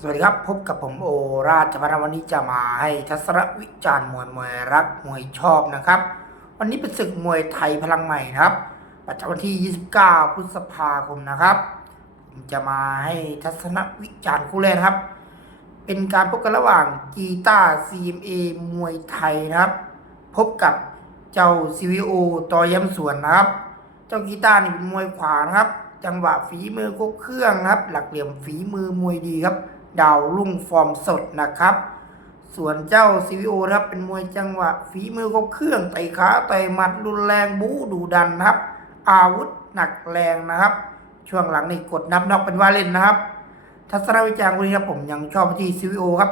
สวัสดีครับ พบกับผมโอราชพัฒนวันนี้จะมาให้ทัศนวิจารณ์มวยมวยรักมวยชอบนะครับ วันนี้เป็นศึกมวยไทยพลังใหม่นะครับ ประจำวันที่ 29 พฤษภาคมนะครับ ผมจะมาให้ทัศนวิจารณ์คู่แรกนะครับ เป็นการพบกันระหว่างกีตาร์ CMA มวยไทยนะครับ พบกับเจ้า CVO ตอย้ำสวนนะครับ เจ้ากีตาร์นี่เป็นมวยขวานะครับ จังหวะฝีมือครบเครื่องครับ หลักเหลี่ยมฝีมือมวยดีครับ ดาวรุ่งฟอร์มสดนะครับ ส่วนเจ้า CVO นะครับเป็นมวยจังหวะฝีมือครบเครื่องไต่ขาไต่หมัดรุนแรงบู๊ดุดันนะครับ อาวุธหนักแรงนะครับ ช่วงหลังนี่กดนับนอกเป็นว่าเล่นนะครับ ทัศนวิจารณ์คนนี้ครับผมยังชอบที่ CVO ครับ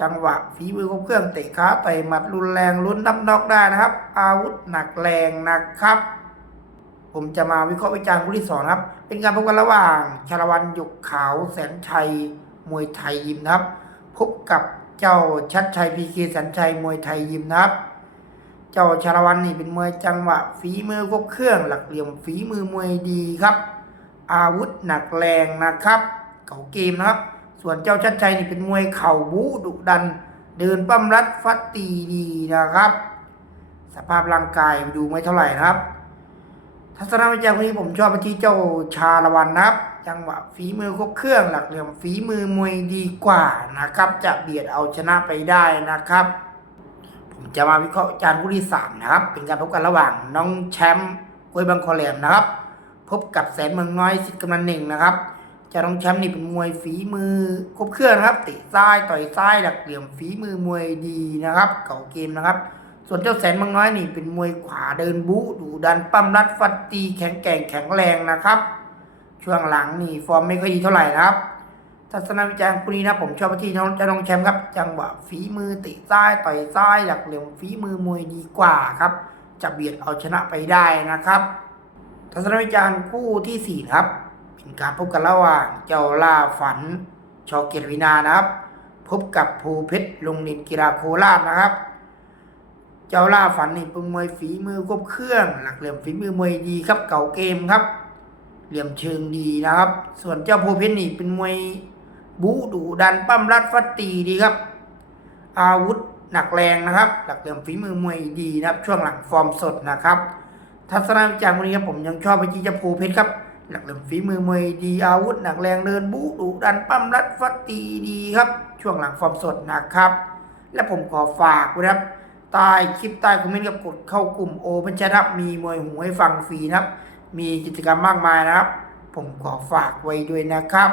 จังหวะฝีมือครบเครื่องเตะขาต่หมัดรุนแรงลุ้นนับนอกได้นะครับ อาวุธหนักแรงนะครับ ผมจะมาวิเคราะห์วิจารณ์คู่ที่สองนครับ เป็นการพบกันระหว่างชาละวันหยกขาวแสนชัย มวยไทยยิมนะครับ พบกับเจ้าชัดชัยพีเคแสนชัยมวยไทยยิมนะครับ เจ้าชาลวันนี่เป็นมวยจังหวะฝีมือครบเครื่องหลักเหลี่ยมฝีมือมวยดีครับ อาวุธหนักแรงนะครับ เก่าเกมนะครับ ส่วนเจ้าชัดชัยนี่เป็นมวยเข่าบู๊ดุดัน เดินปั้มรัดฟัดตีดีนะครับ สภาพร่างกายดูไม่เท่าไหร่นะครับ ทัศนวิจารณ์คนนี้ผมชอบไปที่เจ้าชาละวันนะครับ จังหวะฝีมือครบเครื่องหลักเหลี่ยมฝีมือมวยดีกว่านะครับ จะเบียดเอาชนะไปได้นะครับ ผมจะมาวิเคราะห์จารณ์คู่ที่สามนะครับ เป็นการพบกันระหว่างน้องแชมป์กวยบางคอแหลมนะครับ พบกับแสนเมืองน้อยสิทธิ์กำนันหนึ่งนะครับจ้าน้องแชมป์นี่เป็นมวยฝีมือครบเครื่องนะครับเตะซ้ายต่อยซ้ายหลักเหลี่ยมฝีมือมวยดีนะครับ เก่าเกมนะครับ ส่วนเจ้าแสนมืองน้อยนี่เป็นมวยขวาเดินบู๊ดูดันปั้มรัดฟัดตีแข็งแกร่งแข็งแรงนะครับ ช่วงหลังนี่ฟอร์มไม่ค่อยดีเท่าไหร่นะครับทัศนวิจารณ์คู่นี้นะผมชอบที่น้องเจ้าน้องแชมป์ครับ จังหวะฝีมือตะซ้ายต่อยซ้ายหลักเหลี่ยมฝีมือมวยดีกว่าครับ จะเบียดเอาชนะไปได้นะครับ ทัศนวิจารณ์คู่ที่สี่ครับเป็นการพบกันระหว่างเจ้าล่าฝันชอเกียรติวินานะครับ พบกับภูเพชรลงนินกีฬาโคราชนะครับ เจ้าล่าฝันนี่เป็นมวยฝีมือครบเครื่อง หลักเหลี่ยมฝีมือมวยดีครับ เก่าเกมครับ เหลี่ยมเชิงดีนะครับ ส่วนเจ้าภูเพชรนี่เป็นมวยบู๊ดุดันปั้มรัดฟัดตีดีครับ อาวุธหนักแรงนะครับ หลักเหลี่ยมฝีมือมวยดีนะครับ ช่วงหลังฟอร์มสดนะครับ ทัศนวิจารณ์วันนี้ครับผมยังชอบไปที่เจ้าภูเพชรครับ หลักเหลี่ยมฝีมือมวยดีอาวุธหนักแรงเดินบู๊ดุดันปั้มรัดฟัดตีดีครับ ช่วงหลังฟอร์มสดนะครับ และผมขอฝากนะครับ ใต้คลิปใต้คอมเมนต์กับกดเข้ากลุ่มโอพันชนะครับมีมวยหูให้ฟังฟรีนะครับ มีกิจกรรมมากมายนะครับ ผมขอฝากไว้ด้วยนะครับ